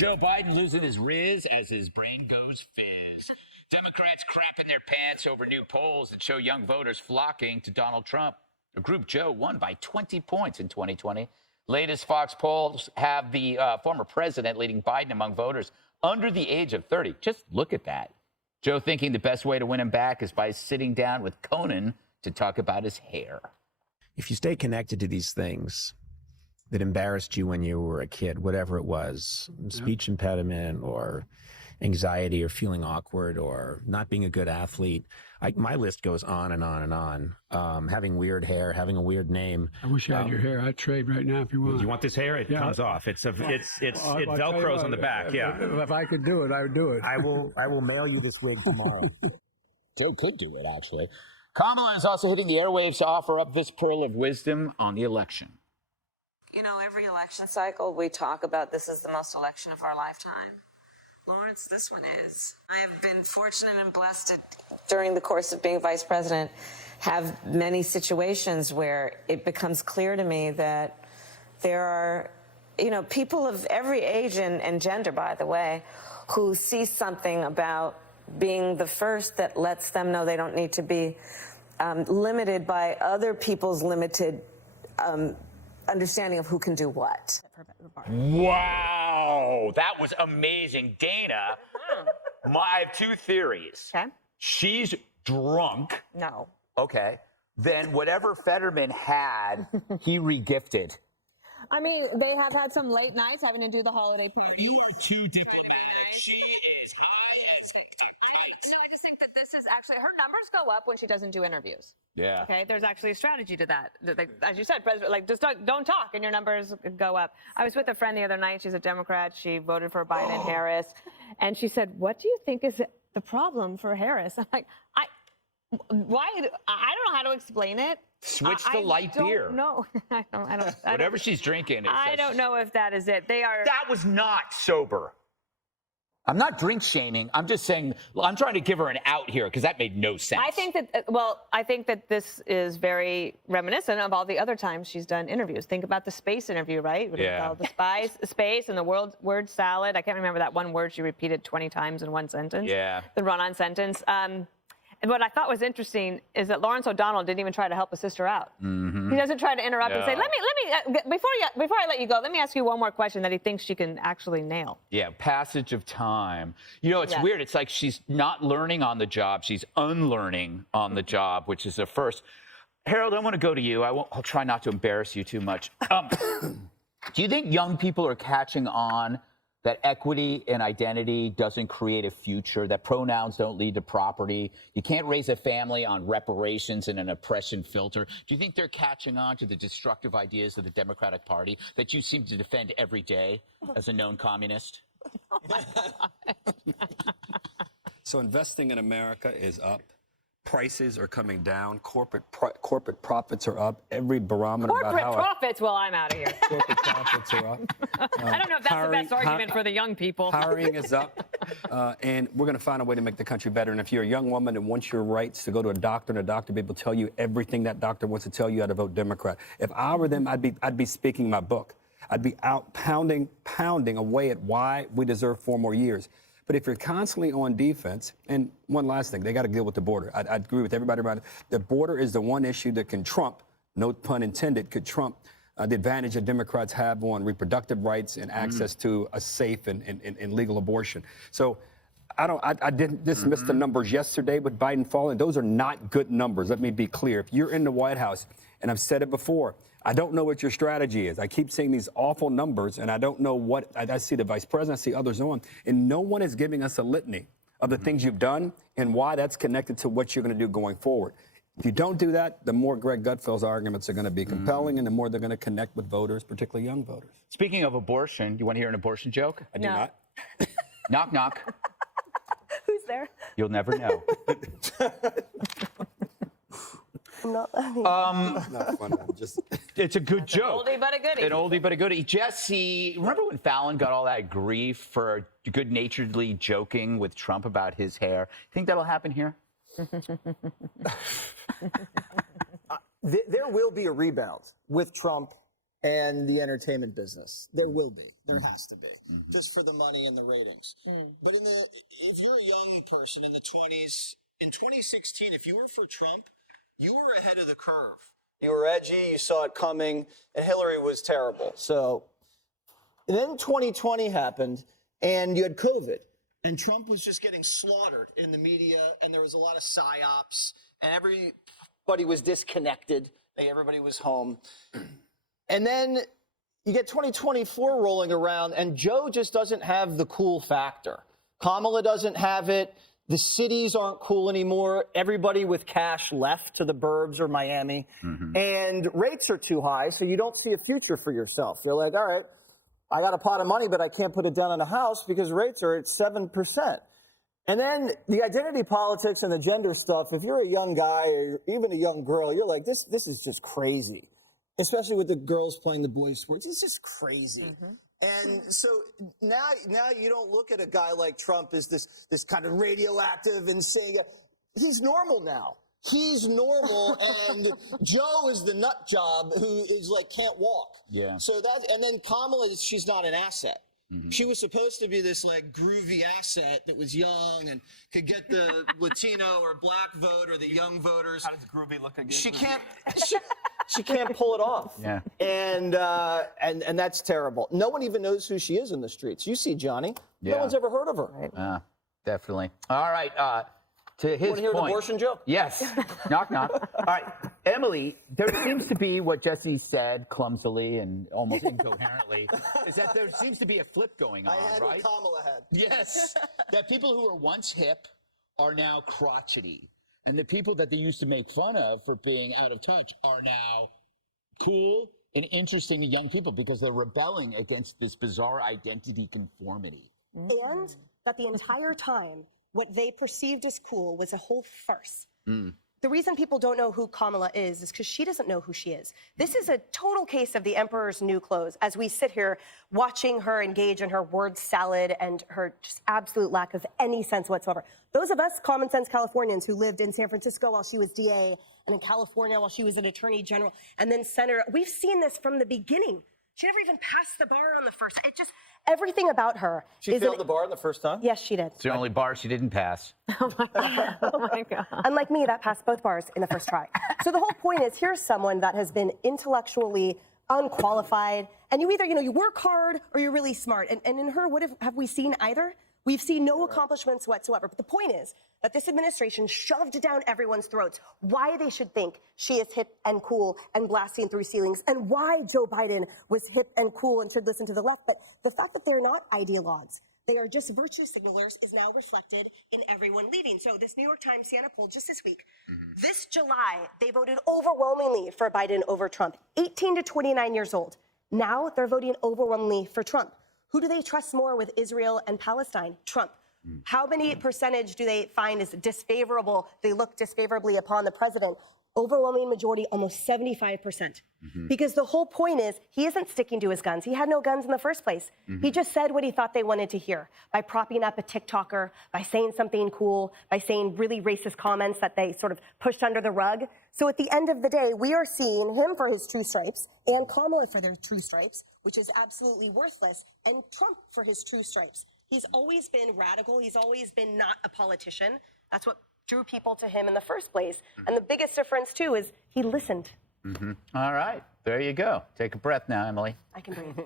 Joe Biden losing his riz as his brain goes fizz. Democrats crapping their pants over new polls that show young voters flocking to Donald Trump. Group Joe won by 20 points in 2020. Latest Fox polls have the former president leading Biden among voters under the age of 30. Just look at that. Joe thinking the best way to win him back is by sitting down with Conan to talk about his hair. If you stay connected to these things that embarrassed you when you were a kid, whatever it was, speech impediment or anxiety or feeling awkward or not being a good athlete, my list goes on and on and on. Having weird hair, having a weird name. I wish I had your hair. I'd trade right now if you want. You want this hair? It comes off. It velcros on the back. Yeah. If I could do it, I would do it. I will mail you this wig tomorrow. Joe could do it, actually. Kamala is also hitting the airwaves to offer up this pearl of wisdom on the election. You know, every election cycle we talk about this is the most election of our lifetime. Lawrence, this one is. I have been fortunate and blessed to, during the course of being vice president, have many situations where it becomes clear to me that there are, you know, people of every age and gender, by the way, who see something about being the first that lets them know they don't need to be limited by other people's limited understanding of who can do what. Wow, that was amazing. Dana, I have two theories. Okay. She's drunk. No. Okay. Then whatever Fetterman had, he regifted. I mean, they have had some late nights having to do the holiday party. You are too diplomatic. She is high as No, I just think that this is actually, her numbers go up when she doesn't do interviews. Yeah. Okay, there's actually a strategy to that. Like, as you said, President, like, just don't talk and your numbers go up. I was with a friend the other night. She's a Democrat. She voted for Biden and Harris. And she said, what do you think is the problem for Harris? I'm like, I don't know how to explain it. Switch to light beer. No, I don't. Whatever she's drinking. I don't know if that is it. That was not sober. I'm not drink shaming. I'm just saying, I'm trying to give her an out here because that made no sense. I think that this is very reminiscent of all the other times she's done interviews. Think about the space interview, right? Yeah. The space and the word salad. I can't remember that one word she repeated 20 times in one sentence. Yeah. The run-on sentence. And what I thought was interesting is that Lawrence O'Donnell didn't even try to help his sister out. Mm-hmm. He doesn't try to interrupt and say, let me before I let you go, let me ask you one more question that he thinks she can actually nail. Yeah, passage of time. You know, it's weird. It's like she's not learning on the job. She's unlearning on the job, which is a first. Harold, I want to go to you. I'll try not to embarrass you too much. Do you think young people are catching on that equity and identity doesn't create a future, that pronouns don't lead to property? You can't raise a family on reparations and an oppression filter. Do you think they're catching on to the destructive ideas of the Democratic Party that you seem to defend every day as a known communist? So investing in America is up. Prices are coming down. Corporate profits are up. Every barometer about how profits? Well, I'm out of here. corporate profits are up. I don't know if that's the best argument for the young people. Hiring is up, and we're going to find a way to make the country better. And if you're a young woman and wants your rights to go to a doctor and a doctor be able to tell you everything that doctor wants to tell you how to vote Democrat. If I were them, I'd be speaking my book. I'd be out pounding away at why we deserve 4 more years. But if you're constantly on defense, and one last thing, they got to deal with the border. I agree with everybody about it. The border is the one issue that can trump, no pun intended, could trump the advantage that Democrats have on reproductive rights and access to a safe and legal abortion. So I didn't dismiss the numbers yesterday with Biden falling. Those are not good numbers. Let me be clear. If you're in the White House, and I've said it before, I don't know what your strategy is. I keep seeing these awful numbers, and I don't know what I see the vice president, I see others on, and no one is giving us a litany of the things you've done and why that's connected to what you're going to do going forward. If you don't do that, the more Greg Gutfeld's arguments are going to be compelling, and the more they're going to connect with voters, particularly young voters. Speaking of abortion, you want to hear an abortion joke? I do not. Knock, knock. Who's there? You'll never know. Not laughing. Not funny. It's a good joke. An oldie but a goodie. An oldie but a goodie. Jesse, remember when Fallon got all that grief for good-naturedly joking with Trump about his hair? Think that'll happen here? There will be a rebound with Trump and the entertainment business. There will be. There has to be. Just for the money and the ratings. But if you're a young person in the 20s, in 2016, if you were for Trump, you were ahead of the curve. You were edgy, you saw it coming, and Hillary was terrible. So and then 2020 happened, and you had COVID, and Trump was just getting slaughtered in the media, and there was a lot of psyops, and everybody was disconnected. Everybody was home. And then you get 2024 rolling around, and Joe just doesn't have the cool factor. Kamala doesn't have it. The cities aren't cool anymore. Everybody with cash left to the burbs or Miami. And rates are too high, so you don't see a future for yourself. You're like, all right, I got a pot of money, but I can't put it down on a house because rates are at 7%. And then the identity politics and the gender stuff, if you're a young guy or even a young girl, you're like, this is just crazy. Especially with the girls playing the boys' sports. It's just crazy. And so now you don't look at a guy like Trump as this kind of radioactive and saying, he's normal now. He's normal, and Joe is the nut job who is like can't walk. Yeah. So and then Kamala, she's not an asset. She was supposed to be this like groovy asset that was young and could get the Latino or black vote or the young voters. How does groovy look again? She can't. She can't pull it off. Yeah. And that's terrible. No one even knows who she is in the streets. You see Johnny. Yeah. No one's ever heard of her. Definitely. All right. To his Want to hear an point. abortion joke? Yes. Knock, knock. All right. Emily, there seems to be what Jesse said clumsily and almost incoherently, is that there seems to be a flip going on, I had right? what Kamala had. Yes. That people who were once hip are now crotchety. And the people that they used to make fun of for being out of touch are now cool and interesting to young people because they're rebelling against this bizarre identity conformity. And that the entire time, what they perceived as cool was a whole farce. The reason people don't know who Kamala is because she doesn't know who she is. This is a total case of the emperor's new clothes as we sit here watching her engage in her word salad and her just absolute lack of any sense whatsoever. Those of us common sense Californians who lived in San Francisco while she was DA and in California while she was an attorney general and then senator, we've seen this from the beginning. She never even passed the bar on the first. It just, everything about her. She failed the bar the first time? Yes, she did. It's the only bar she didn't pass. Oh my God. Unlike me, that passed both bars in the first try. So the whole point is, here's someone that has been intellectually unqualified, and you either, you work hard or you're really smart. And in her, what have we seen either? We've seen no accomplishments whatsoever. But the point is that this administration shoved down everyone's throats why they should think she is hip and cool and blasting through ceilings, and why Joe Biden was hip and cool and should listen to the left. But the fact that they're not ideologues, they are just virtue signalers, is now reflected in everyone leaving. So this New York Times Siena poll just this week, this July, they voted overwhelmingly for Biden over Trump, 18 to 29 years old. Now they're voting overwhelmingly for Trump. Who do they trust more with Israel and Palestine? Trump. How many percentage do they find is disfavorable? They look disfavorably upon the president. Overwhelming majority, almost 75%. Because the whole point is he isn't sticking to his guns. He had no guns in the first place. He just said what he thought they wanted to hear by propping up a TikToker, by saying something cool, by saying really racist comments that they sort of pushed under the rug. So at the end of the day, we are seeing him for his true stripes and Kamala for their true stripes, which is absolutely worthless, and Trump for his true stripes. He's always been radical. He's always been not a politician. That's what drew people to him in the first place. And the biggest difference, too, is he listened. All right. There you go. Take a breath now, Emily. I can breathe.